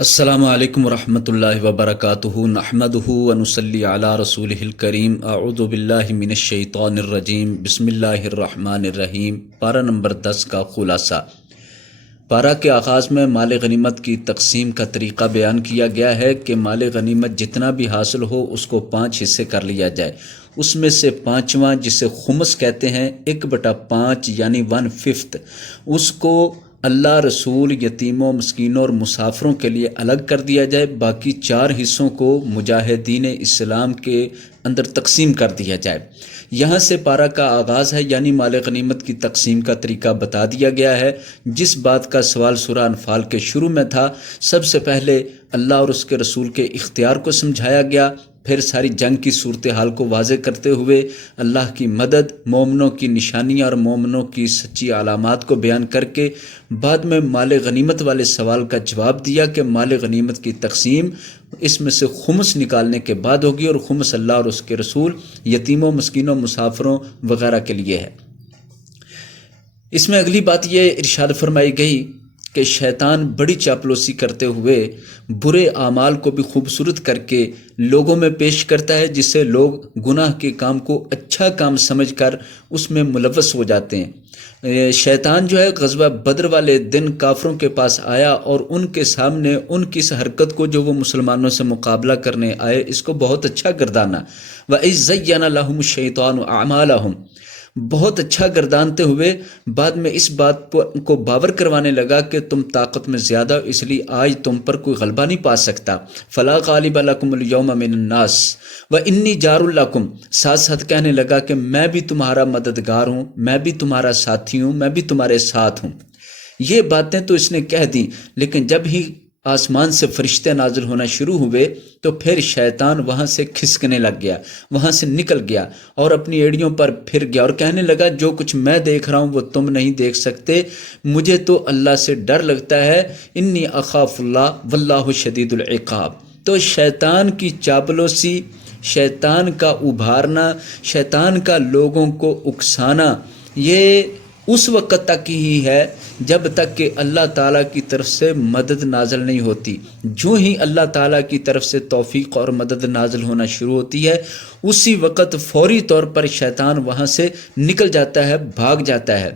السلام علیکم ورحمۃ اللہ وبرکاتہ نحمدہ ونصلی علی رسولہ الکریم اعوذ باللہ من الشیطان الرجیم بسم اللہ الرحمن الرحیم پارہ نمبر 10 کا خلاصہ۔ پارہ کے آغاز میں مال غنیمت کی تقسیم کا طریقہ بیان کیا گیا ہے کہ مال غنیمت جتنا بھی حاصل ہو اس کو 5 حصے کر لیا جائے، اس میں سے 5واں جسے خمس کہتے ہیں 1/5 یعنی 1/5 اس کو اللہ، رسول، یتیموں، مسکینوں اور مسافروں کے لیے الگ کر دیا جائے، باقی 4 حصوں کو مجاہدین اسلام کے اندر تقسیم کر دیا جائے۔ یہاں سے پارہ کا آغاز ہے، یعنی مال غنیمت کی تقسیم کا طریقہ بتا دیا گیا ہے۔ جس بات کا سوال سورہ انفال کے شروع میں تھا، سب سے پہلے اللہ اور اس کے رسول کے اختیار کو سمجھایا گیا، پھر ساری جنگ کی صورتحال کو واضح کرتے ہوئے اللہ کی مدد، مومنوں کی نشانیاں اور مومنوں کی سچی علامات کو بیان کر کے بعد میں مال غنیمت والے سوال کا جواب دیا کہ مال غنیمت کی تقسیم اس میں سے خمس نکالنے کے بعد ہوگی، اور خمس اللہ اور اس کے رسول، یتیموں، مسکینوں، مسافروں وغیرہ کے لیے ہے۔ اس میں اگلی بات یہ ارشاد فرمائی گئی کہ شیطان بڑی چاپلوسی کرتے ہوئے برے اعمال کو بھی خوبصورت کر کے لوگوں میں پیش کرتا ہے، جس سے لوگ گناہ کے کام کو اچھا کام سمجھ کر اس میں ملوث ہو جاتے ہیں۔ شیطان جو ہے غزوہ بدر والے دن کافروں کے پاس آیا اور ان کے سامنے ان کی اس حرکت کو جو وہ مسلمانوں سے مقابلہ کرنے آئے اس کو بہت اچھا گردانا۔ وَإِذْ زَيَّنَ لَهُمُ الشَّيْطَانُ أَعْمَالَهُمْ، بہت اچھا گردانتے ہوئے بعد میں اس بات کو باور کروانے لگا کہ تم طاقت میں زیادہ ہو، اس لیے آج تم پر کوئی غلبہ نہیں پا سکتا۔ فَلَا غَالِبَ لَكُمُ الْيَوْمَ مِنَ النَّاسِ وَإِنِّي جَارٌ لَكُمْ، ساتھ ساتھ کہنے لگا کہ میں بھی تمہارا مددگار ہوں، میں بھی تمہارا ساتھی ہوں، میں بھی تمہارے ساتھ ہوں۔ یہ باتیں تو اس نے کہہ دیں، لیکن جب ہی آسمان سے فرشتے نازل ہونا شروع ہوئے تو پھر شیطان وہاں سے کھسکنے لگ گیا، وہاں سے نکل گیا اور اپنی ایڑیوں پر پھر گیا اور کہنے لگا جو کچھ میں دیکھ رہا ہوں وہ تم نہیں دیکھ سکتے، مجھے تو اللہ سے ڈر لگتا ہے، انی اخاف اللہ واللہ شدید العقاب۔ تو شیطان کی چاپلوسی، شیطان کا ابھارنا، شیطان کا لوگوں کو اکسانا، یہ اس وقت تک ہی ہے جب تک کہ اللہ تعالیٰ کی طرف سے مدد نازل نہیں ہوتی۔ جو ہی اللہ تعالیٰ کی طرف سے توفیق اور مدد نازل ہونا شروع ہوتی ہے اسی وقت فوری طور پر شیطان وہاں سے نکل جاتا ہے، بھاگ جاتا ہے۔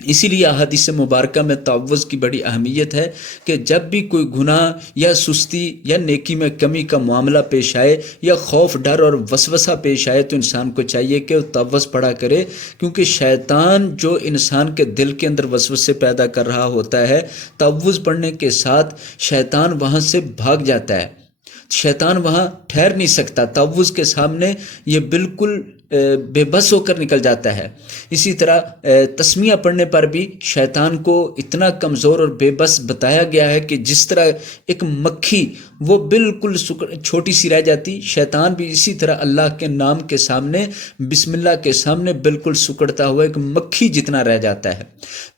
اسی لیے احادیث مبارکہ میں تعوذ کی بڑی اہمیت ہے کہ جب بھی کوئی گناہ یا سستی یا نیکی میں کمی کا معاملہ پیش آئے یا خوف، ڈر اور وسوسہ پیش آئے تو انسان کو چاہیے کہ وہ تعوذ پڑھا کرے، کیونکہ شیطان جو انسان کے دل کے اندر وسوسے پیدا کر رہا ہوتا ہے، تعوذ پڑھنے کے ساتھ شیطان وہاں سے بھاگ جاتا ہے، شیطان وہاں ٹھہر نہیں سکتا، تعوذ کے سامنے یہ بالکل بے بس ہو کر نکل جاتا ہے۔ اسی طرح تسمیہ پڑھنے پر بھی شیطان کو اتنا کمزور اور بے بس بتایا گیا ہے کہ جس طرح ایک مکھی وہ بالکل چھوٹی سی رہ جاتی، شیطان بھی اسی طرح اللہ کے نام کے سامنے، بسم اللہ کے سامنے بالکل سکڑتا ہوا ایک مکھی جتنا رہ جاتا ہے۔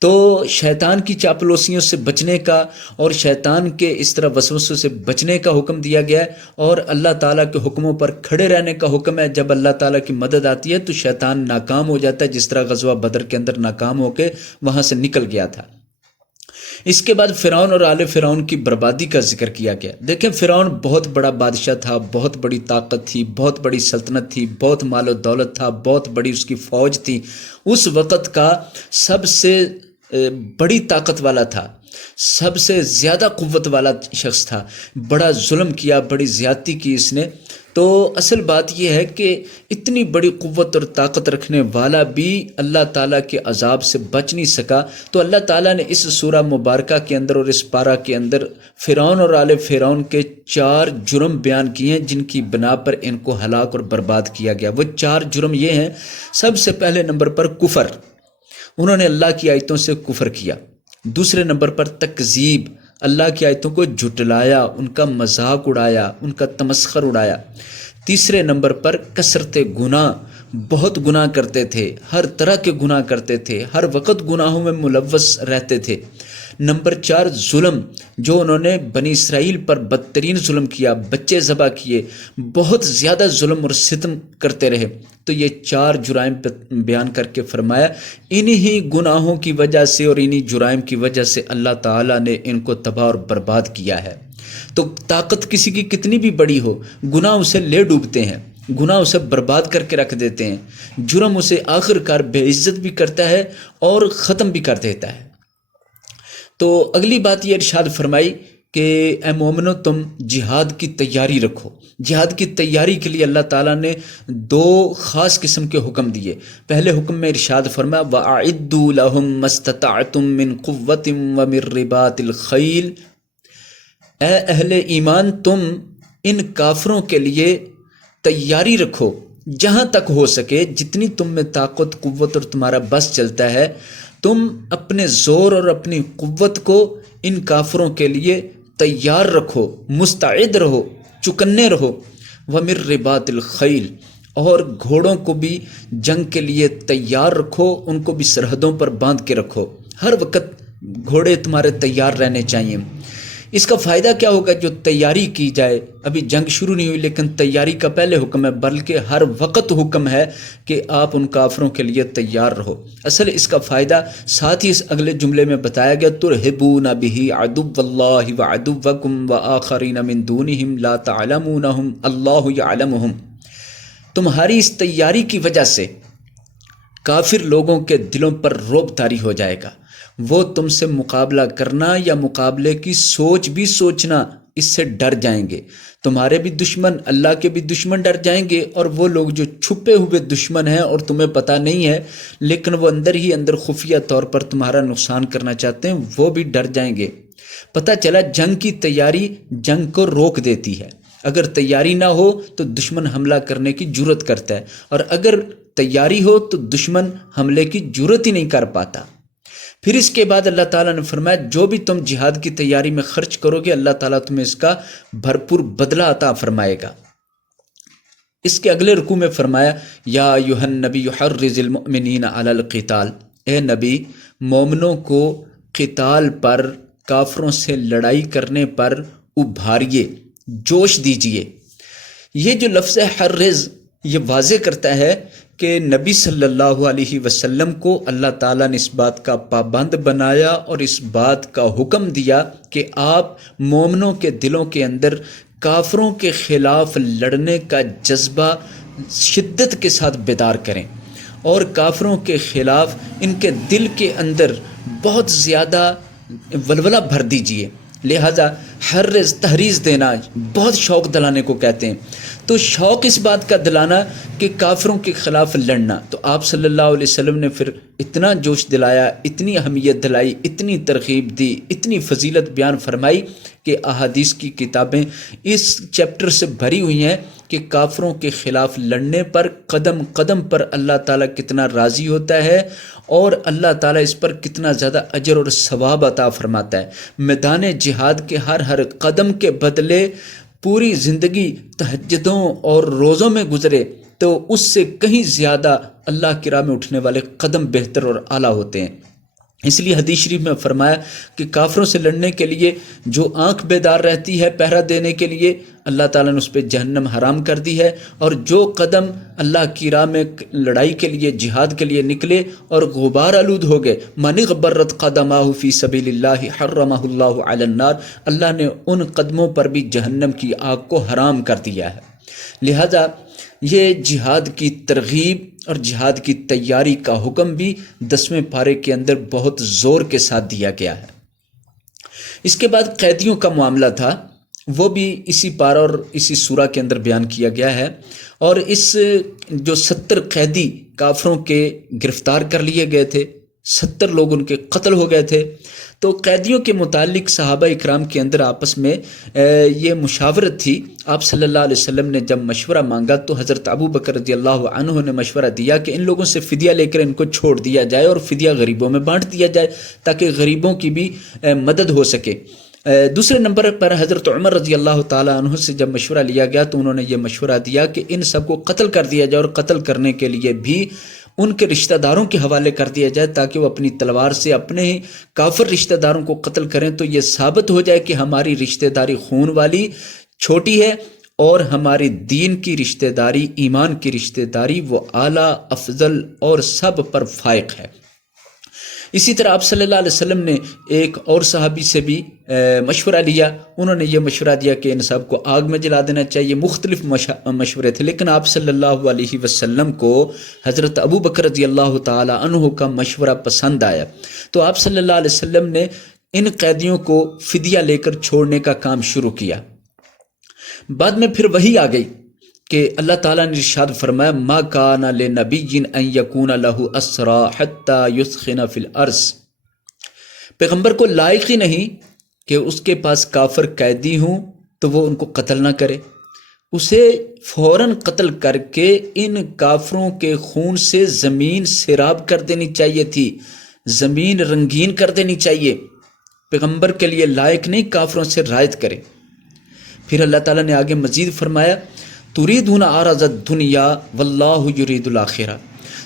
تو شیطان کی چاپلوسیوں سے بچنے کا اور شیطان کے اس طرح وسوسوں سے بچنے کا حکم دیا گیا ہے، اور اللہ تعالیٰ کے حکموں پر کھڑے رہنے کا حکم ہے۔ جب اللہ تعالیٰ کی مدد آتی ہے تو شیطان ناکام ہو جاتا ہے، جس طرح غزوہ بدر کے اندر ناکام ہو کے وہاں سے نکل گیا تھا۔ اس کے بعد فرعون اور آل فرعون کی بربادی کا ذکر کیا گیا۔ دیکھیں فرعون بہت بڑا بادشاہ تھا، بہت بڑی طاقت تھی، بہت بڑی سلطنت تھی، بہت مال و دولت تھا، بہت بڑی اس کی فوج تھی، اس وقت کا سب سے بڑی طاقت والا تھا، سب سے زیادہ قوت والا شخص تھا، بڑا ظلم کیا، بڑی زیادتی کی اس نے۔ تو اصل بات یہ ہے کہ اتنی بڑی قوت اور طاقت رکھنے والا بھی اللہ تعالیٰ کے عذاب سے بچ نہیں سکا۔ تو اللہ تعالیٰ نے اس سورہ مبارکہ کے اندر اور اس پارہ کے اندر فرعون اور آل فرعون کے 4 جرم بیان کیے ہیں جن کی بنا پر ان کو ہلاک اور برباد کیا گیا۔ وہ 4 جرم یہ ہیں، سب سے پہلے نمبر پر کفر، انہوں نے اللہ کی آیتوں سے کفر کیا۔ دوسرے نمبر پر تکذیب، اللہ کی آیتوں کو جھٹلایا، ان کا مذاق اڑایا، ان کا تمسخر اڑایا۔ تیسرے نمبر پر کثرت گناہ، بہت گناہ کرتے تھے، ہر طرح کے گناہ کرتے تھے، ہر وقت گناہوں میں ملوث رہتے تھے۔ نمبر 4 ظلم، جو انہوں نے بنی اسرائیل پر بدترین ظلم کیا، بچے ذبح کیے، بہت زیادہ ظلم اور ستم کرتے رہے۔ تو یہ 4 جرائم بیان کر کے فرمایا انہی گناہوں کی وجہ سے اور انہی جرائم کی وجہ سے اللہ تعالیٰ نے ان کو تباہ اور برباد کیا ہے۔ تو طاقت کسی کی کتنی بھی بڑی ہو، گناہ اسے لے ڈوبتے ہیں، گناہ اسے برباد کر کے رکھ دیتے ہیں، جرم اسے آخر کار بے عزت بھی کرتا ہے اور ختم بھی کر دیتا ہے۔ تو اگلی بات یہ ارشاد فرمائی کہ اے مومنو تم جہاد کی تیاری رکھو۔ جہاد کی تیاری کے لیے اللہ تعالیٰ نے 2 خاص قسم کے حکم دیے۔ پہلے حکم میں ارشاد فرمایا وَأَعِدُّوا لَهُم مَّا اسْتَطَعْتُم مِّن قُوَّةٍ وَمِن رِّبَاطِ الْخَيْلِ، اے اہل ایمان تم ان کافروں کے لیے تیاری رکھو جہاں تک ہو سکے، جتنی تم میں طاقت قوت اور تمہارا بس چلتا ہے، تم اپنے زور اور اپنی قوت کو ان کافروں کے لیے تیار رکھو، مستعد رہو، چکنے رہو۔ وَمِن رِّبَاطِ الْخَيْلِ، اور گھوڑوں کو بھی جنگ کے لیے تیار رکھو، ان کو بھی سرحدوں پر باندھ کے رکھو، ہر وقت گھوڑے تمہارے تیار رہنے چاہیے۔ اس کا فائدہ کیا ہوگا؟ جو تیاری کی جائے، ابھی جنگ شروع نہیں ہوئی لیکن تیاری کا پہلے حکم ہے، بلکہ ہر وقت حکم ہے کہ آپ ان کافروں کے لیے تیار رہو۔ اصل اس کا فائدہ ساتھ ہی اس اگلے جملے میں بتایا گیا ترہبون بہ عدو اللہ وعدوکم وآخرین من دونہم لا تعلمونہم اللہ یعلمہم۔ تمہاری اس تیاری کی وجہ سے کافر لوگوں کے دلوں پر رعب طاری ہو جائے گا، وہ تم سے مقابلہ کرنا یا مقابلے کی سوچ بھی سوچنا اس سے ڈر جائیں گے۔ تمہارے بھی دشمن، اللہ کے بھی دشمن ڈر جائیں گے، اور وہ لوگ جو چھپے ہوئے دشمن ہیں اور تمہیں پتہ نہیں ہے لیکن وہ اندر ہی اندر خفیہ طور پر تمہارا نقصان کرنا چاہتے ہیں، وہ بھی ڈر جائیں گے۔ پتہ چلا جنگ کی تیاری جنگ کو روک دیتی ہے۔ اگر تیاری نہ ہو تو دشمن حملہ کرنے کی جرت کرتا ہے، اور اگر تیاری ہو تو دشمن حملے کی جرت ہی نہیں کر پاتا۔ پھر اس کے بعد اللہ تعالیٰ نے فرمایا جو بھی تم جہاد کی تیاری میں خرچ کرو گے اللہ تعالیٰ تمہیں اس کا بھرپور بدلہ عطا فرمائے گا۔ اس کے اگلے رکوع میں فرمایا یا ایھا النبی حرض المؤمنین علی القتال، اے نبی مومنوں کو قتال پر، کافروں سے لڑائی کرنے پر ابھاریے، جوش دیجئے۔ یہ جو لفظ حرض یہ واضح کرتا ہے کہ نبی صلی اللہ علیہ وسلم کو اللہ تعالیٰ نے اس بات کا پابند بنایا اور اس بات کا حکم دیا کہ آپ مومنوں کے دلوں کے اندر کافروں کے خلاف لڑنے کا جذبہ شدت کے ساتھ بیدار کریں، اور کافروں کے خلاف ان کے دل کے اندر بہت زیادہ ولولہ بھر دیجئے۔ لہذا حرض تحریض دینا، بہت شوق دلانے کو کہتے ہیں۔ تو شوق اس بات کا دلانا کہ کافروں کے خلاف لڑنا، تو آپ صلی اللہ علیہ وسلم نے پھر اتنا جوش دلایا، اتنی اہمیت دلائی، اتنی ترغیب دی، اتنی فضیلت بیان فرمائی کہ احادیث کی کتابیں اس چیپٹر سے بھری ہوئی ہیں کہ کافروں کے خلاف لڑنے پر قدم قدم پر اللہ تعالیٰ کتنا راضی ہوتا ہے اور اللہ تعالیٰ اس پر کتنا زیادہ اجر اور ثواب عطا فرماتا ہے۔ میدان جہاد کے ہر قدم کے بدلے پوری زندگی تہجدوں اور روزوں میں گزرے تو اس سے کہیں زیادہ اللہ کی راہ میں اٹھنے والے قدم بہتر اور اعلیٰ ہوتے ہیں۔ اس لیے حدیث شریف میں فرمایا کہ کافروں سے لڑنے کے لیے جو آنکھ بیدار رہتی ہے پہرا دینے کے لیے، اللہ تعالیٰ نے اس پہ جہنم حرام کر دی ہے، اور جو قدم اللہ کی راہ میں لڑائی کے لیے جہاد کے لیے نکلے اور غبار آلود ہو گئے، من غبرت قدمہ فی سبیل اللہ حرمہ اللہ علی النار، اللہ نے ان قدموں پر بھی جہنم کی آگ کو حرام کر دیا ہے۔ لہذا یہ جہاد کی ترغیب اور جہاد کی تیاری کا حکم بھی 10ویں پارے کے اندر بہت زور کے ساتھ دیا گیا ہے۔ اس کے بعد قیدیوں کا معاملہ تھا، وہ بھی اسی پارہ اور اسی سورہ کے اندر بیان کیا گیا ہے، اور اس جو 70 قیدی کافروں کے گرفتار کر لیے گئے تھے، 70 لوگ ان کے قتل ہو گئے تھے، تو قیدیوں کے متعلق صحابہ اکرام کے اندر آپس میں یہ مشاورت تھی۔ آپ صلی اللہ علیہ وسلم نے جب مشورہ مانگا تو حضرت ابو بکر رضی اللہ عنہ نے مشورہ دیا کہ ان لوگوں سے فدیہ لے کر ان کو چھوڑ دیا جائے اور فدیہ غریبوں میں بانٹ دیا جائے تاکہ غریبوں کی بھی مدد ہو سکے۔ دوسرے نمبر پر حضرت عمر رضی اللہ تعالیٰ عنہ سے جب مشورہ لیا گیا تو انہوں نے یہ مشورہ دیا کہ ان سب کو قتل کر دیا جائے، اور قتل کرنے کے لیے بھی ان کے رشتہ داروں کے حوالے کر دیا جائے تاکہ وہ اپنی تلوار سے اپنے ہی کافر رشتہ داروں کو قتل کریں، تو یہ ثابت ہو جائے کہ ہماری رشتہ داری خون والی چھوٹی ہے اور ہماری دین کی رشتہ داری، ایمان کی رشتہ داری وہ اعلیٰ، افضل اور سب پر فائق ہے۔ اسی طرح آپ صلی اللہ علیہ وسلم نے ایک اور صحابی سے بھی مشورہ لیا، انہوں نے یہ مشورہ دیا کہ ان سب کو آگ میں جلا دینا چاہیے۔ مختلف مشورے تھے، لیکن آپ صلی اللہ علیہ وسلم کو حضرت ابو بکر رضی اللہ تعالی عنہ کا مشورہ پسند آیا، تو آپ صلی اللہ علیہ وسلم نے ان قیدیوں کو فدیہ لے کر چھوڑنے کا کام شروع کیا۔ بعد میں پھر وہی آ گئی کہ اللہ تعالیٰ نے ارشاد فرمایا ما کان لنبی ان یکون لہ اسری حتی یثخن فی الارض، پیغمبر کو لائق ہی نہیں کہ اس کے پاس کافر قیدی ہوں تو وہ ان کو قتل نہ کرے، اسے فوراً قتل کر کے ان کافروں کے خون سے زمین سیراب کر دینی چاہیے تھی، زمین رنگین کر دینی چاہیے، پیغمبر کے لیے لائق نہیں کافروں سے رعایت کرے۔ پھر اللہ تعالیٰ نے آگے مزید فرمایا تریدون عرض الدنیا واللہ یرید الآخرہ،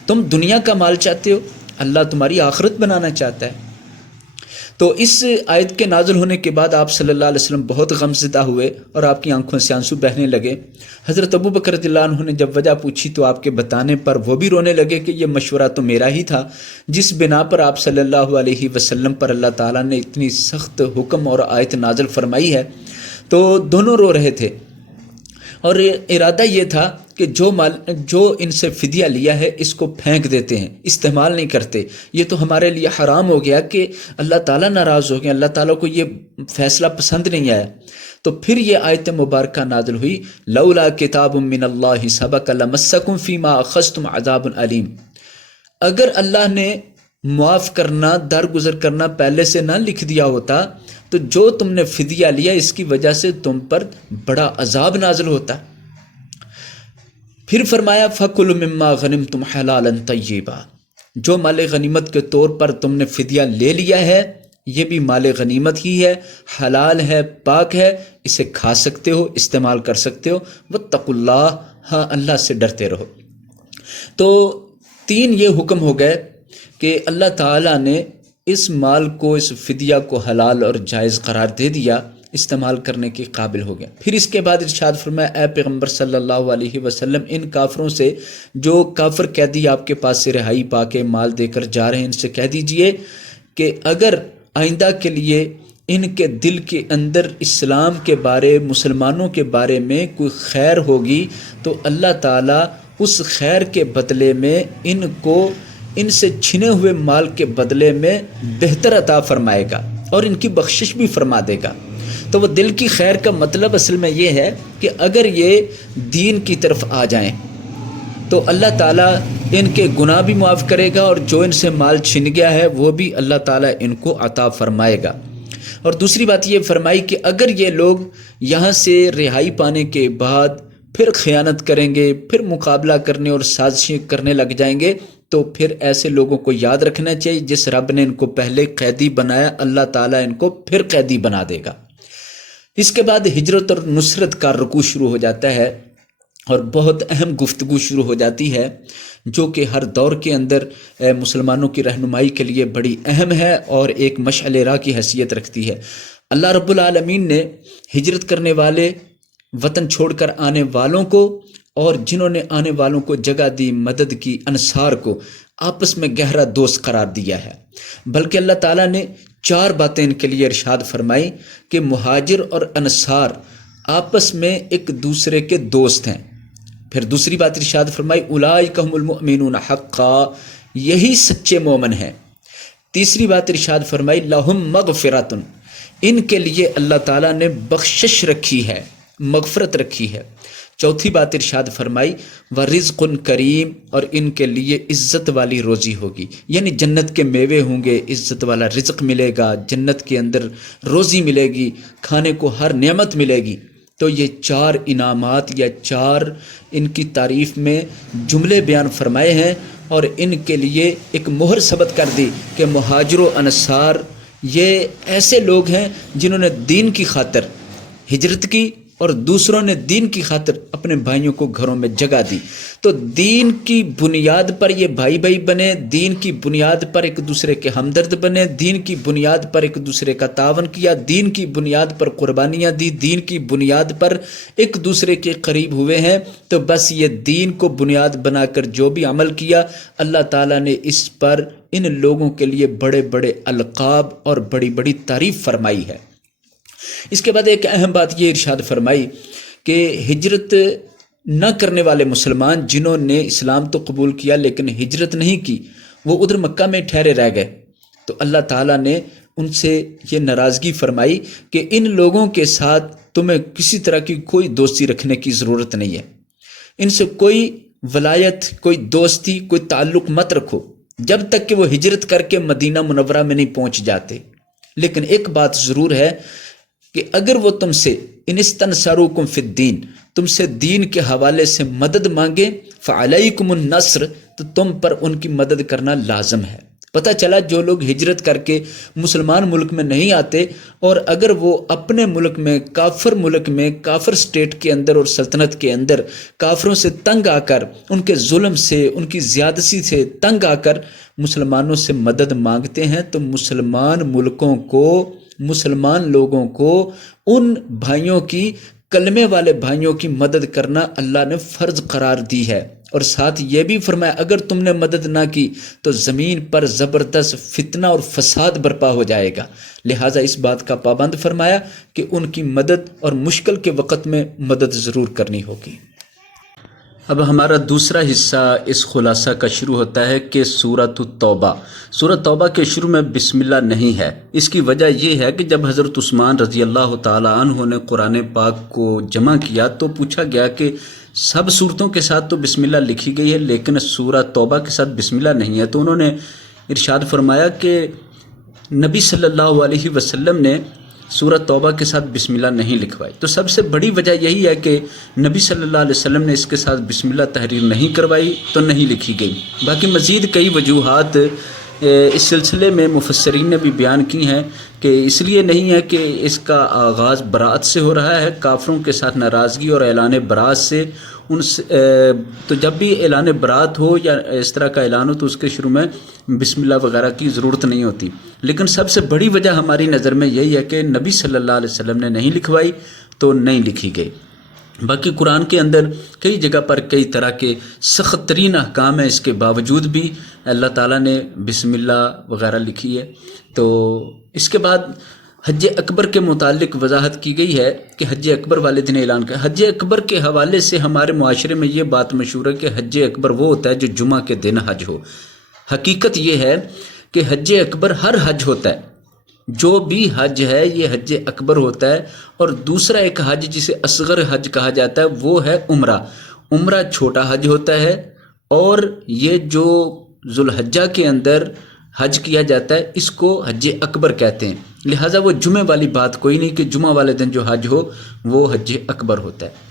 تم دنیا کا مال چاہتے ہو، اللہ تمہاری آخرت بنانا چاہتا ہے۔ تو اس آیت کے نازل ہونے کے بعد آپ صلی اللہ علیہ وسلم بہت غمزدہ ہوئے اور آپ کی آنکھوں سے آنسو بہنے لگے۔ حضرت ابو بکر رضی اللہ عنہ نے جب وجہ پوچھی تو آپ کے بتانے پر وہ بھی رونے لگے کہ یہ مشورہ تو میرا ہی تھا، جس بنا پر آپ صلی اللہ علیہ وسلم پر اللہ تعالیٰ نے اتنی سخت حکم اور آیت نازل فرمائی ہے۔ تو دونوں رو رہے تھے اور ارادہ یہ تھا کہ جو ان سے فدیہ لیا ہے اس کو پھینک دیتے ہیں، استعمال نہیں کرتے، یہ تو ہمارے لیے حرام ہو گیا کہ اللہ تعالیٰ ناراض ہو گیا، اللہ تعالیٰ کو یہ فیصلہ پسند نہیں آیا۔ تو پھر یہ آیت مبارکہ نازل ہوئی لولا کتاب من اللہ سبق لمسکم فیما اخذتم عذاب علیم، اگر اللہ نے معاف کرنا، درگزر کرنا پہلے سے نہ لکھ دیا ہوتا تو جو تم نے فدیہ لیا اس کی وجہ سے تم پر بڑا عذاب نازل ہوتا۔ پھر فرمایا فَكُلُوا مِمَّا غَنِمْتُمْ حَلَالًا طَيِّبًا، جو مال غنیمت کے طور پر تم نے فدیہ لے لیا ہے یہ بھی مال غنیمت ہی ہے، حلال ہے، پاک ہے، اسے کھا سکتے ہو، استعمال کر سکتے ہو۔ وَاتَّقُوا اللَّهَ، ہاں اللہ سے ڈرتے رہو۔ تو تین یہ حکم ہو گئے کہ اللہ تعالیٰ نے اس مال کو، اس فدیہ کو حلال اور جائز قرار دے دیا، استعمال کرنے کے قابل ہو گیا۔ پھر اس کے بعد ارشاد فرمایا اے پیغمبر صلی اللہ علیہ وسلم ان کافروں سے، جو کافر قیدی آپ کے پاس سے رہائی پا کے مال دے کر جا رہے ہیں، ان سے کہہ دیجئے کہ اگر آئندہ کے لیے ان کے دل کے اندر اسلام کے بارے، مسلمانوں کے بارے میں کوئی خیر ہوگی تو اللہ تعالیٰ اس خیر کے بدلے میں ان سے چھنے ہوئے مال کے بدلے میں بہتر عطا فرمائے گا اور ان کی بخشش بھی فرما دے گا۔ تو وہ دل کی خیر کا مطلب اصل میں یہ ہے کہ اگر یہ دین کی طرف آ جائیں تو اللہ تعالیٰ ان کے گناہ بھی معاف کرے گا اور جو ان سے مال چھن گیا ہے وہ بھی اللہ تعالیٰ ان کو عطا فرمائے گا۔ اور دوسری بات یہ فرمائی کہ اگر یہ لوگ یہاں سے رہائی پانے کے بعد پھر خیانت کریں گے، پھر مقابلہ کرنے اور سازشیں کرنے لگ جائیں گے تو پھر ایسے لوگوں کو یاد رکھنا چاہیے جس رب نے ان کو پہلے قیدی بنایا اللہ تعالیٰ ان کو پھر قیدی بنا دے گا۔ اس کے بعد ہجرت اور نصرت کا رکوع شروع ہو جاتا ہے اور بہت اہم گفتگو شروع ہو جاتی ہے جو کہ ہر دور کے اندر مسلمانوں کی رہنمائی کے لیے بڑی اہم ہے اور ایک مشعل راہ کی حیثیت رکھتی ہے۔ اللہ رب العالمین نے ہجرت کرنے والے، وطن چھوڑ کر آنے والوں کو اور جنہوں نے آنے والوں کو جگہ دی، مدد کی، انصار کو آپس میں گہرا دوست قرار دیا ہے۔ بلکہ اللہ تعالیٰ نے 4 باتیں ان کے لیے ارشاد فرمائی کہ مہاجر اور انصار آپس میں ایک دوسرے کے دوست ہیں۔ پھر دوسری بات ارشاد فرمائی اولئک هم المؤمنون حقا، یہی سچے مومن ہیں۔ تیسری بات ارشاد فرمائی لہم مغفرۃ، ان کے لیے اللہ تعالیٰ نے بخشش رکھی ہے، مغفرت رکھی ہے۔ چوتھی بات ارشاد فرمائی ورزق کریم، اور ان کے لیے عزت والی روزی ہوگی، یعنی جنت کے میوے ہوں گے، عزت والا رزق ملے گا، جنت کے اندر روزی ملے گی، کھانے کو ہر نعمت ملے گی۔ تو یہ 4 انعامات یا 4 ان کی تعریف میں جملے بیان فرمائے ہیں اور ان کے لیے ایک مہر ثبت کر دی کہ مہاجر و انصار یہ ایسے لوگ ہیں جنہوں نے دین کی خاطر ہجرت کی، اور دوسروں نے دین کی خاطر اپنے بھائیوں کو گھروں میں جگہ دی۔ تو دین کی بنیاد پر یہ بھائی بھائی بنے، دین کی بنیاد پر ایک دوسرے کے ہمدرد بنے، دین کی بنیاد پر ایک دوسرے کا تعاون کیا، دین کی بنیاد پر قربانیاں دی، دین کی بنیاد پر ایک دوسرے کے قریب ہوئے ہیں۔ تو بس یہ دین کو بنیاد بنا کر جو بھی عمل کیا، اللہ تعالیٰ نے اس پر ان لوگوں کے لیے بڑے بڑے القاب اور بڑی بڑی تعریف فرمائی ہے۔ اس کے بعد ایک اہم بات یہ ارشاد فرمائی کہ ہجرت نہ کرنے والے مسلمان جنہوں نے اسلام تو قبول کیا لیکن ہجرت نہیں کی، وہ ادھر مکہ میں ٹھہرے رہ گئے، تو اللہ تعالیٰ نے ان سے یہ ناراضگی فرمائی کہ ان لوگوں کے ساتھ تمہیں کسی طرح کی کوئی دوستی رکھنے کی ضرورت نہیں ہے، ان سے کوئی ولایت، کوئی دوستی، کوئی تعلق مت رکھو جب تک کہ وہ ہجرت کر کے مدینہ منورہ میں نہیں پہنچ جاتے۔ لیکن ایک بات ضرور ہے کہ اگر وہ تم سے ان استنصروکم فی الدین، تم سے دین کے حوالے سے مدد مانگے، فعلیکم النصر، تو تم پر ان کی مدد کرنا لازم ہے۔ پتہ چلا جو لوگ ہجرت کر کے مسلمان ملک میں نہیں آتے اور اگر وہ اپنے ملک میں، کافر سٹیٹ کے اندر اور سلطنت کے اندر کافروں سے تنگ آ کر، ان کے ظلم سے، ان کی زیادتی سے تنگ آ کر مسلمانوں سے مدد مانگتے ہیں، تو مسلمان ملکوں کو، مسلمان لوگوں کو ان بھائیوں کی، کلمے والے بھائیوں کی مدد کرنا اللہ نے فرض قرار دی ہے۔ اور ساتھ یہ بھی فرمایا اگر تم نے مدد نہ کی تو زمین پر زبردست فتنہ اور فساد برپا ہو جائے گا، لہٰذا اس بات کا پابند فرمایا کہ ان کی مدد اور مشکل کے وقت میں مدد ضرور کرنی ہوگی۔ اب ہمارا دوسرا حصہ اس خلاصہ کا شروع ہوتا ہے کہ سورۃ التوبہ۔ سورۃ توبہ کے شروع میں بسم اللہ نہیں ہے۔ اس کی وجہ یہ ہے کہ جب حضرت عثمان رضی اللہ تعالی عنہ نے قرآن پاک کو جمع کیا تو پوچھا گیا کہ سب صورتوں کے ساتھ تو بسم اللہ لکھی گئی ہے لیکن سورہ توبہ کے ساتھ بسم اللہ نہیں ہے، تو انہوں نے ارشاد فرمایا کہ نبی صلی اللہ علیہ وسلم نے سورہ توبہ کے ساتھ بسم اللہ نہیں لکھوائی۔ تو سب سے بڑی وجہ یہی ہے کہ نبی صلی اللہ علیہ وسلم نے اس کے ساتھ بسم اللہ تحریر نہیں کروائی تو نہیں لکھی گئی۔ باقی مزید کئی وجوہات اس سلسلے میں مفسرین نے بھی بیان کی ہیں کہ اس لیے نہیں ہے کہ اس کا آغاز براءت سے ہو رہا ہے، کافروں کے ساتھ ناراضگی اور اعلان براءت سے، تو جب بھی اعلان براءت ہو یا اس طرح کا اعلان ہو تو اس کے شروع میں بسم اللہ وغیرہ کی ضرورت نہیں ہوتی۔ لیکن سب سے بڑی وجہ ہماری نظر میں یہی ہے کہ نبی صلی اللہ علیہ وسلم نے نہیں لکھوائی تو نہیں لکھی گئی۔ باقی قرآن کے اندر کئی جگہ پر کئی طرح کے سخت ترین احکام ہیں، اس کے باوجود بھی اللہ تعالیٰ نے بسم اللہ وغیرہ لکھی ہے۔ تو اس کے بعد حج اکبر کے متعلق وضاحت کی گئی ہے کہ حج اکبر والے دن اعلان کیا۔ حج اکبر کے حوالے سے ہمارے معاشرے میں یہ بات مشہور ہے کہ حج اکبر وہ ہوتا ہے جو جمعہ کے دن حج ہو۔ حقیقت یہ ہے کہ حج اکبر ہر حج ہوتا ہے، جو بھی حج ہے یہ حج اکبر ہوتا ہے، اور دوسرا ایک حج جسے اصغر حج کہا جاتا ہے وہ ہے عمرہ۔ عمرہ چھوٹا حج ہوتا ہے، اور یہ جو ذوالحجہ کے اندر حج کیا جاتا ہے اس کو حج اکبر کہتے ہیں، لہٰذا وہ جمعہ والی بات کوئی نہیں کہ جمعہ والے دن جو حج ہو وہ حج اکبر ہوتا ہے۔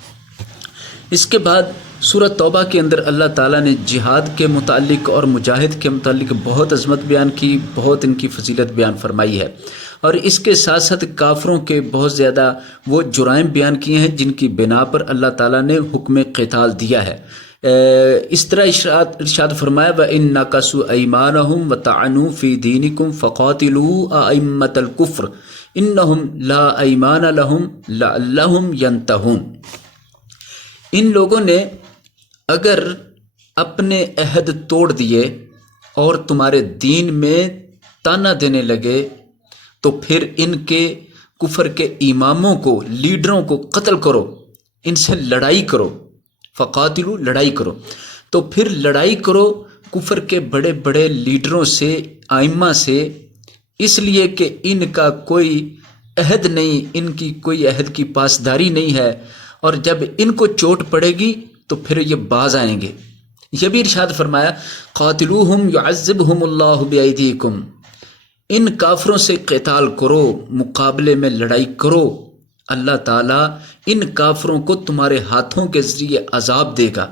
اس کے بعد سورہ توبہ کے اندر اللہ تعالیٰ نے جہاد کے متعلق اور مجاہد کے متعلق بہت عظمت بیان کی، بہت ان کی فضیلت بیان فرمائی ہے، اور اس کے ساتھ ساتھ کافروں کے بہت زیادہ وہ جرائم بیان کیے ہیں جن کی بنا پر اللہ تعالیٰ نے حکم قتال دیا ہے۔ اس طرح ارشاد فرمایا وَإِن نَكَثُوا أَيْمَانَهُمْ وَطَعَنُوا فِي دِينِكُمْ فَقَاتِلُوا أَئِمَّةَ الْكُفْرِ إِنَّهُمْ لَا أَيْمَانَ لَهُمْ لَعَلَّهُمْ يَنْتَهُونَ۔ ان لوگوں نے اگر اپنے عہد توڑ دیے اور تمہارے دین میں تانا دینے لگے تو پھر ان کے کفر کے اماموں کو، لیڈروں کو قتل کرو، ان سے لڑائی کرو، فقاتلو لڑائی کرو، تو پھر لڑائی کرو کفر کے بڑے بڑے لیڈروں سے، ائمہ سے، اس لیے کہ ان کا کوئی عہد نہیں، ان کی کوئی عہد کی پاسداری نہیں ہے، اور جب ان کو چوٹ پڑے گی تو پھر یہ باز آئیں گے۔ یہ بھی ارشاد فرمایا قاتلوہم یعذبہم اللہ بایدیکم، ان کافروں سے قتال کرو، مقابلے میں لڑائی کرو، اللہ تعالیٰ ان کافروں کو تمہارے ہاتھوں کے ذریعے عذاب دے گا،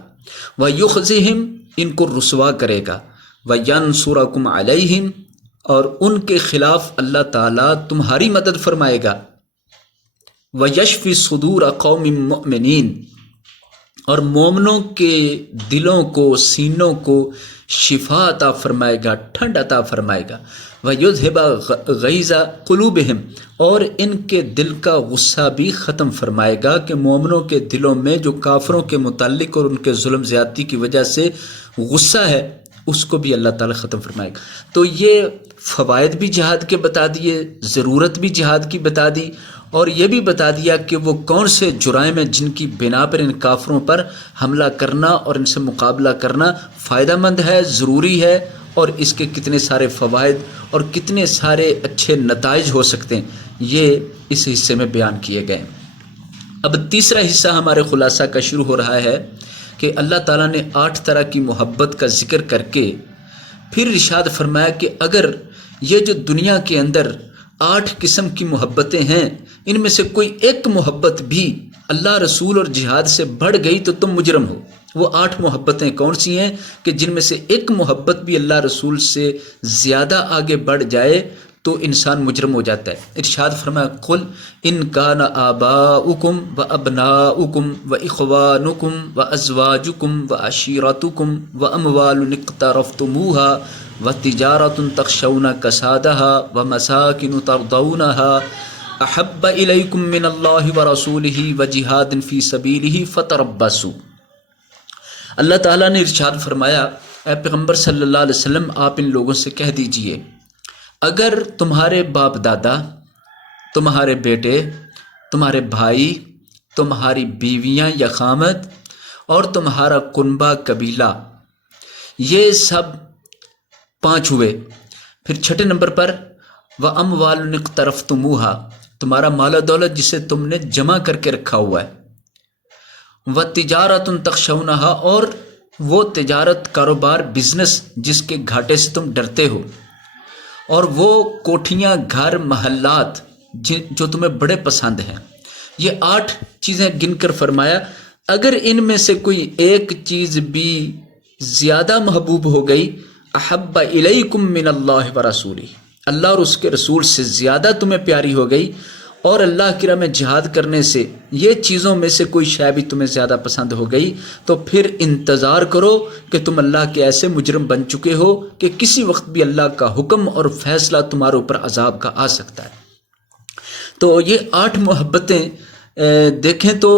وَيُخْزِهِمْ ان کو رسوا کرے گا، وَيَنْصُرَكُمْ عَلَيْهِمْ اور ان کے خلاف اللہ تعالیٰ تمہاری مدد فرمائے گا۔ وَيَشْفِ صُدُورَ قَوْمٍ مُؤْمِنِينَ، اور مومنوں کے دلوں کو، سینوں کو شفا عطا فرمائے گا، ٹھنڈ عطا فرمائے گا۔ وَيُذْهِبَ غَيْظَ قُلُوبِهِمْ، اور ان کے دل کا غصہ بھی ختم فرمائے گا کہ مومنوں کے دلوں میں جو کافروں کے متعلق اور ان کے ظلم زیادتی کی وجہ سے غصہ ہے، اس کو بھی اللہ تعالی ختم فرمائے گا۔ تو یہ فوائد بھی جہاد کے بتا دیے، ضرورت بھی جہاد کی بتا دی، اور یہ بھی بتا دیا کہ وہ کون سے جرائم ہیں جن کی بنا پر ان کافروں پر حملہ کرنا اور ان سے مقابلہ کرنا فائدہ مند ہے، ضروری ہے، اور اس کے کتنے سارے فوائد اور کتنے سارے اچھے نتائج ہو سکتے ہیں، یہ اس حصے میں بیان کیے گئے۔ اب تیسرا حصہ ہمارے خلاصہ کا شروع ہو رہا ہے کہ اللہ تعالیٰ نے 8 طرح کی محبت کا ذکر کر کے پھر ارشاد فرمایا کہ اگر یہ جو دنیا کے اندر 8 قسم کی محبتیں ہیں، ان میں سے کوئی ایک محبت بھی اللہ رسول اور جہاد سے بڑھ گئی تو تم مجرم ہو۔ وہ 8 محبتیں کون سی ہیں کہ جن میں سے ایک محبت بھی اللہ رسول سے زیادہ آگے بڑھ جائے تو انسان مجرم ہو جاتا ہے۔ ارشاد فرمایا قل ان کان آباؤکم و ابناؤکم و اخوانکم و ازواجکم و عشیرتکم و اموال اقترفتموها و تجارت تخشون کسادها و مساکن ترضونها احب الیکم من اللہ و رسولہ و جہاد فی سبیلہ فتربصوا۔ اللہ تعالیٰ نے ارشاد فرمایا اے پیغمبر صلی اللہ علیہ وسلم، آپ ان لوگوں سے کہہ دیجئے اگر تمہارے باپ دادا، تمہارے بیٹے، تمہارے بھائی، تمہاری بیویاں یا خامد اور تمہارا کنبہ قبیلہ، یہ سب 5 ہوئے، پھر 6 نمبر پر وَأَمْوَالٌ اقْتَرَفْتُمُوهَا، تمہارا مال و دولت جسے تم نے جمع کر کے رکھا ہوا ہے، وَتِجَارَةٌ تَخْشَوْنَهَا، اور وہ تجارت، کاروبار، بزنس جس کے گھاٹے سے تم ڈرتے ہو، اور وہ کوٹھیاں، گھر، محلات جو تمہیں بڑے پسند ہیں۔ یہ 8 چیزیں گن کر فرمایا اگر ان میں سے کوئی ایک چیز بھی زیادہ محبوب ہو گئی، احب الیکم من اللہ و رسولہ، اللہ اور اس کے رسول سے زیادہ تمہیں پیاری ہو گئی، اور اللہ کی راہ میں جہاد کرنے سے یہ چیزوں میں سے کوئی شے بھی تمہیں زیادہ پسند ہو گئی، تو پھر انتظار کرو کہ تم اللہ کے ایسے مجرم بن چکے ہو کہ کسی وقت بھی اللہ کا حکم اور فیصلہ تمہارے اوپر عذاب کا آ سکتا ہے۔ تو یہ 8 محبتیں دیکھیں تو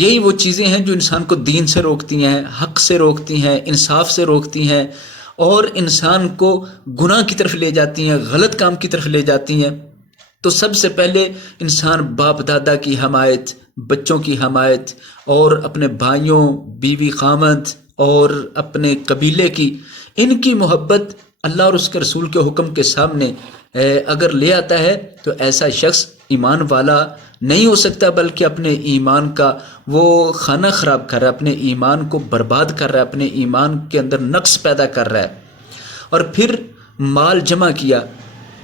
یہی وہ چیزیں ہیں جو انسان کو دین سے روکتی ہیں، حق سے روکتی ہیں، انصاف سے روکتی ہیں، اور انسان کو گناہ کی طرف لے جاتی ہیں، غلط کام کی طرف لے جاتی ہیں۔ تو سب سے پہلے انسان باپ دادا کی حمایت، بچوں کی حمایت، اور اپنے بھائیوں، بیوی خامد اور اپنے قبیلے کی، ان کی محبت اللہ اور اس کے رسول کے حکم کے سامنے اگر لے آتا ہے تو ایسا شخص ایمان والا نہیں ہو سکتا، بلکہ اپنے ایمان کا وہ خانہ خراب کر رہا ہے، اپنے ایمان کو برباد کر رہا ہے، اپنے ایمان کے اندر نقص پیدا کر رہا ہے۔ اور پھر مال جمع کیا،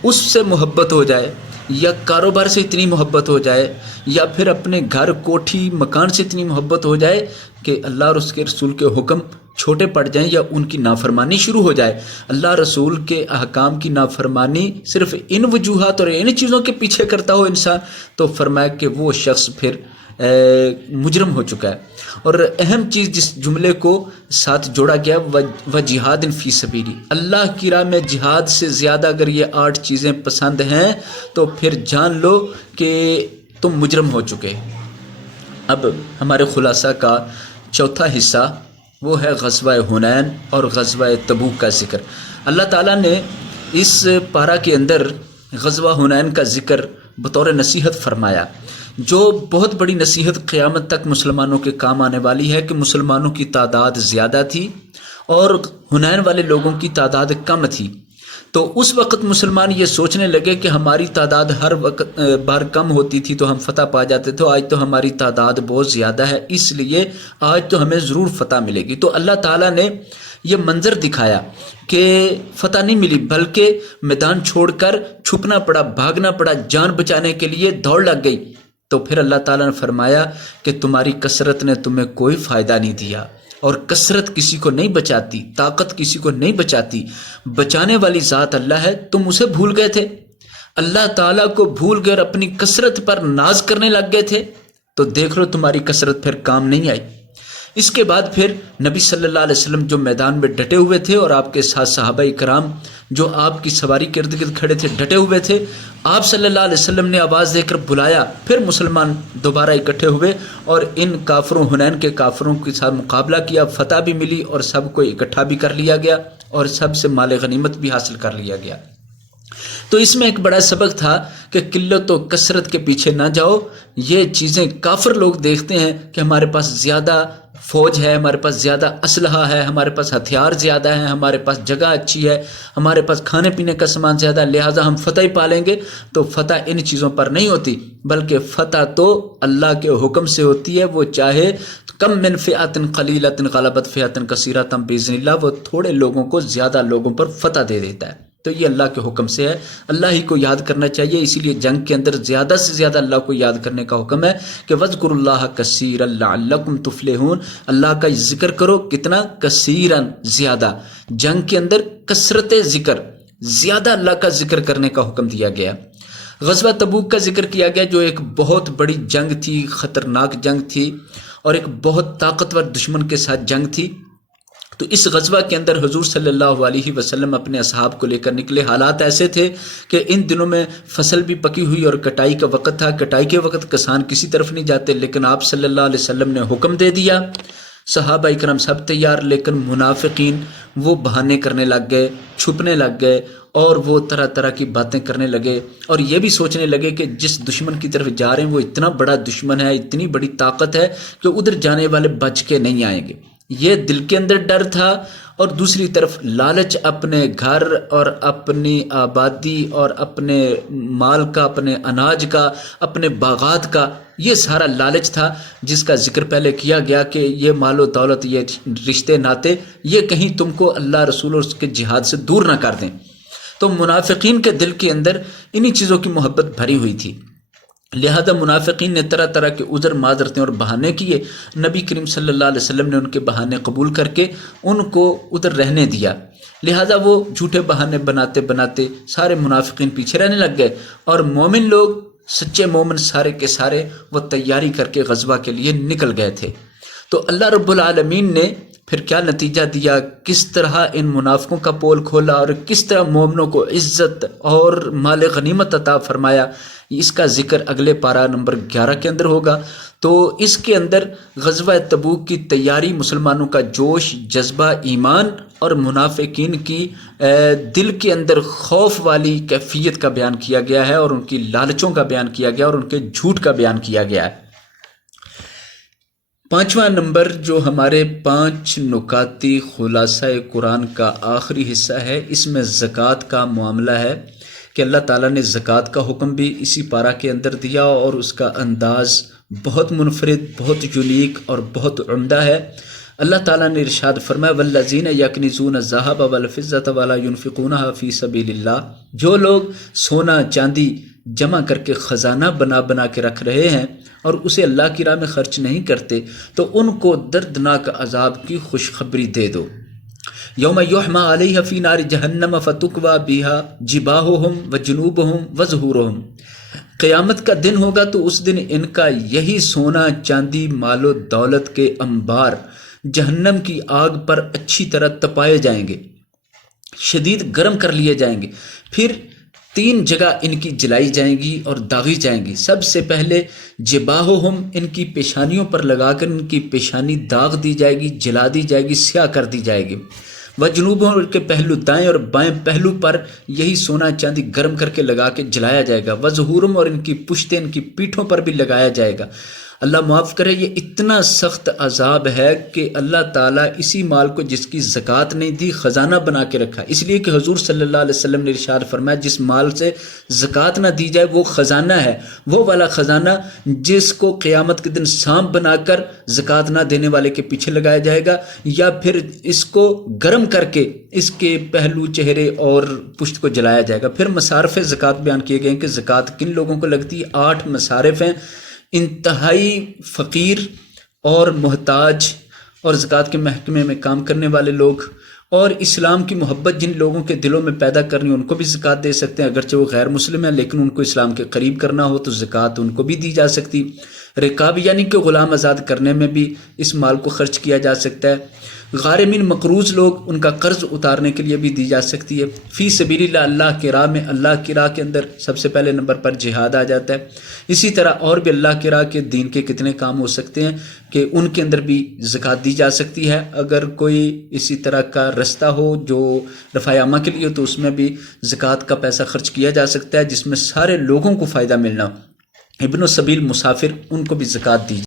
اس سے محبت ہو جائے، یا کاروبار سے اتنی محبت ہو جائے، یا پھر اپنے گھر، کوٹھی، مکان سے اتنی محبت ہو جائے کہ اللہ اور اس کے رسول کے حکم چھوٹے پڑ جائیں یا ان کی نافرمانی شروع ہو جائے۔ اللہ رسول کے احکام کی نافرمانی صرف ان وجوہات اور ان چیزوں کے پیچھے کرتا ہو انسان، تو فرمایا کہ وہ شخص پھر مجرم ہو چکا ہے۔ اور اہم چیز جس جملے کو ساتھ جوڑا گیا وہ جہاد فی سبیلی، اللہ کی راہ میں جہاد سے زیادہ اگر یہ 8 چیزیں پسند ہیں تو پھر جان لو کہ تم مجرم ہو چکے۔ اب ہمارے خلاصہ کا چوتھا حصہ وہ ہے غزوہ حنین اور غزوہ تبوک کا ذکر۔ اللہ تعالیٰ نے اس پارہ کے اندر غزوہ حنین کا ذکر بطور نصیحت فرمایا، جو بہت بڑی نصیحت قیامت تک مسلمانوں کے کام آنے والی ہے کہ مسلمانوں کی تعداد زیادہ تھی اور حنین والے لوگوں کی تعداد کم تھی۔ تو اس وقت مسلمان یہ سوچنے لگے کہ ہماری تعداد ہر وقت بار کم ہوتی تھی تو ہم فتح پا جاتے تھے، آج تو ہماری تعداد بہت زیادہ ہے، اس لیے آج تو ہمیں ضرور فتح ملے گی۔ تو اللہ تعالیٰ نے یہ منظر دکھایا کہ فتح نہیں ملی، بلکہ میدان چھوڑ کر چھپنا پڑا، بھاگنا پڑا، جان بچانے کے لیے دوڑ لگ گئی۔ تو پھر اللہ تعالیٰ نے فرمایا کہ تمہاری کثرت نے تمہیں کوئی فائدہ نہیں دیا، اور کثرت کسی کو نہیں بچاتی، طاقت کسی کو نہیں بچاتی، بچانے والی ذات اللہ ہے، تم اسے بھول گئے تھے۔ اللہ تعالیٰ کو بھول گئے اور اپنی کثرت پر ناز کرنے لگ گئے تھے، تو دیکھ لو تمہاری کثرت پھر کام نہیں آئی۔ اس کے بعد پھر نبی صلی اللہ علیہ وسلم جو میدان میں ڈٹے ہوئے تھے اور آپ کے ساتھ صحابہ کرام جو آپ کی سواری کے ارد گرد کھڑے تھے ڈٹے ہوئے تھے، آپ صلی اللہ علیہ وسلم نے آواز دے کر بلایا، پھر مسلمان دوبارہ اکٹھے ہوئے اور ان کافروں، حنین کے کافروں کے ساتھ مقابلہ کیا، فتح بھی ملی اور سب کو اکٹھا بھی کر لیا گیا اور سب سے مال غنیمت بھی حاصل کر لیا گیا۔ تو اس میں ایک بڑا سبق تھا کہ قلت و کثرت کے پیچھے نہ جاؤ۔ یہ چیزیں کافر لوگ دیکھتے ہیں کہ ہمارے پاس زیادہ فوج ہے، ہمارے پاس زیادہ اسلحہ ہے، ہمارے پاس ہتھیار زیادہ ہیں، ہمارے پاس جگہ اچھی ہے، ہمارے پاس کھانے پینے کا سامان زیادہ ہے، لہٰذا ہم فتح ہی پالیں گے۔ تو فتح ان چیزوں پر نہیں ہوتی، بلکہ فتح تو اللہ کے حکم سے ہوتی ہے۔ وہ چاہے کم من فئۃ قلیلۃ غلبت فئۃ کثیرۃ باذن اللہ، وہ تھوڑے لوگوں کو زیادہ لوگوں پر فتح دے دیتا ہے۔ تو یہ اللہ کے حکم سے ہے، اللہ ہی کو یاد کرنا چاہیے۔ اسی لیے جنگ کے اندر زیادہ سے زیادہ اللہ کو یاد کرنے کا حکم ہے کہ وَاذْكُرُوا اللَّهَ كَثِيرًا لَعَلَّكُمْ تُفْلِحُونَ، اللہ کا ذکر کرو، کتنا؟ کثیراً، زیادہ۔ جنگ کے اندر کثرت ذکر، زیادہ اللہ کا ذکر کرنے کا حکم دیا گیا۔ غزوہ تبوک کا ذکر کیا گیا جو ایک بہت بڑی جنگ تھی، خطرناک جنگ تھی اور ایک بہت طاقتور دشمن کے ساتھ جنگ تھی۔ تو اس غزوہ کے اندر حضور صلی اللہ علیہ وسلم اپنے اصحاب کو لے کر نکلے۔ حالات ایسے تھے کہ ان دنوں میں فصل بھی پکی ہوئی اور کٹائی کا وقت تھا، کٹائی کے وقت کسان کسی طرف نہیں جاتے، لیکن آپ صلی اللہ علیہ وسلم نے حکم دے دیا، صحابہ اکرام سب تیار، لیکن منافقین وہ بہانے کرنے لگ گئے، چھپنے لگ گئے اور وہ طرح طرح کی باتیں کرنے لگے اور یہ بھی سوچنے لگے کہ جس دشمن کی طرف جا رہے ہیں وہ اتنا بڑا دشمن ہے، اتنی بڑی طاقت ہے کہ ادھر جانے والے بچ کے نہیں آئیں گے۔ یہ دل کے اندر ڈر تھا، اور دوسری طرف لالچ اپنے گھر اور اپنی آبادی اور اپنے مال کا، اپنے اناج کا، اپنے باغات کا، یہ سارا لالچ تھا جس کا ذکر پہلے کیا گیا کہ یہ مال و دولت، یہ رشتے ناتے، یہ کہیں تم کو اللہ رسول اور اس کے جہاد سے دور نہ کر دیں۔ تو منافقین کے دل کے اندر انہی چیزوں کی محبت بھری ہوئی تھی، لہذا منافقین نے طرح طرح کے عذر، معذرتیں اور بہانے کیے۔ نبی کریم صلی اللہ علیہ وسلم نے ان کے بہانے قبول کر کے ان کو ادھر رہنے دیا، لہذا وہ جھوٹے بہانے بناتے بناتے سارے منافقین پیچھے رہنے لگ گئے، اور مومن لوگ، سچے مومن سارے کے سارے وہ تیاری کر کے غزوہ کے لیے نکل گئے تھے۔ تو اللہ رب العالمین نے پھر کیا نتیجہ دیا، کس طرح ان منافقوں کا پول کھولا اور کس طرح مومنوں کو عزت اور مال غنیمت عطا فرمایا، اس کا ذکر اگلے پارہ نمبر 11 کے اندر ہوگا۔ تو اس کے اندر غزوہ تبوک کی تیاری، مسلمانوں کا جوش، جذبہ، ایمان اور منافقین کی دل کے اندر خوف والی کیفیت کا بیان کیا گیا ہے، اور ان کی لالچوں کا بیان کیا گیا اور ان کے جھوٹ کا بیان کیا گیا ہے۔ 5واں نمبر جو ہمارے 5 نکاتی خلاصہ قرآن کا آخری حصہ ہے، اس میں زکوٰۃ کا معاملہ ہے کہ اللہ تعالیٰ نے زکوٰۃ کا حکم بھی اسی پارہ کے اندر دیا، اور اس کا انداز بہت منفرد، بہت یونیک اور بہت عمدہ ہے۔ اللہ تعالیٰ نے ارشاد فرمایا والذین یکنزون الذھب والفضة ولا ينفقونها فی سبیل اللہ، جو لوگ سونا چاندی جمع کر کے خزانہ بنا بنا کے رکھ رہے ہیں اور اسے اللہ کی راہ میں خرچ نہیں کرتے، تو ان کو دردناک عذاب کی خوشخبری دے دو۔ یوم یحمى علیہ فی نار جہنم فتکوی بها جباہہم وجنوبہم وظہورہم، قیامت کا دن ہوگا تو اس دن ان کا یہی سونا چاندی، مال و دولت کے انبار جہنم کی آگ پر اچھی طرح تپائے جائیں گے، شدید گرم کر لیے جائیں گے، پھر 3 جگہ ان کی جلائی جائیں گی اور داغی جائیں گی۔ سب سے پہلے جباہہم، ان کی پیشانیوں پر لگا کر ان کی پیشانی داغ دی جائے گی، جلا دی جائے گی، سیاہ کر دی جائے گی۔ وجنوبہم، ان کے پہلو دائیں اور بائیں پہلو پر یہی سونا چاندی گرم کر کے لگا کے جلایا جائے گا۔ وظہورہم، اور ان کی پشتیں، ان کی پیٹھوں پر بھی لگایا جائے گا۔ اللہ معاف کرے، یہ اتنا سخت عذاب ہے کہ اللہ تعالیٰ اسی مال کو جس کی زکوٰۃ نہیں دی خزانہ بنا کے رکھا، اس لیے کہ حضور صلی اللہ علیہ وسلم نے ارشاد فرمایا جس مال سے زکوٰۃ نہ دی جائے وہ خزانہ ہے، وہ والا خزانہ جس کو قیامت کے دن سانپ بنا کر زکوٰۃ نہ دینے والے کے پیچھے لگایا جائے گا، یا پھر اس کو گرم کر کے اس کے پہلو، چہرے اور پشت کو جلایا جائے گا۔ پھر مصارف زکوٰۃ بیان کیے گئے ہیں کہ زکوٰۃ کن لوگوں کو لگتی ہے۔ 8 مصارف ہیں، انتہائی فقیر اور محتاج اور زکوٰۃ کے محکمے میں کام کرنے والے لوگ، اور اسلام کی محبت جن لوگوں کے دلوں میں پیدا کرنی ان کو بھی زکوٰۃ دے سکتے ہیں، اگرچہ وہ غیر مسلم ہیں لیکن ان کو اسلام کے قریب کرنا ہو تو زکوٰۃ ان کو بھی دی جا سکتی۔ رکاب یعنی کہ غلام آزاد کرنے میں بھی اس مال کو خرچ کیا جا سکتا ہے۔ غارمین مقروض لوگ ان کا قرض اتارنے کے لیے بھی دی جا سکتی ہے۔ فی سبیل اللہ، اللہ کی راہ میں، اللہ کی راہ کے اندر سب سے پہلے نمبر پر جہاد آ جاتا ہے۔ اسی طرح اور بھی اللہ کی راہ کے دین کے کتنے کام ہو سکتے ہیں کہ ان کے اندر بھی زکوٰۃ دی جا سکتی ہے۔ اگر کوئی اسی طرح کا رستہ ہو جو رفع عامہ کے لیے تو اس میں بھی زکوٰۃ کا پیسہ خرچ کیا جا سکتا ہے جس میں سارے لوگوں کو فائدہ ملنا۔ ابن السبیل مسافر ان کو بھی زکوٰۃ دی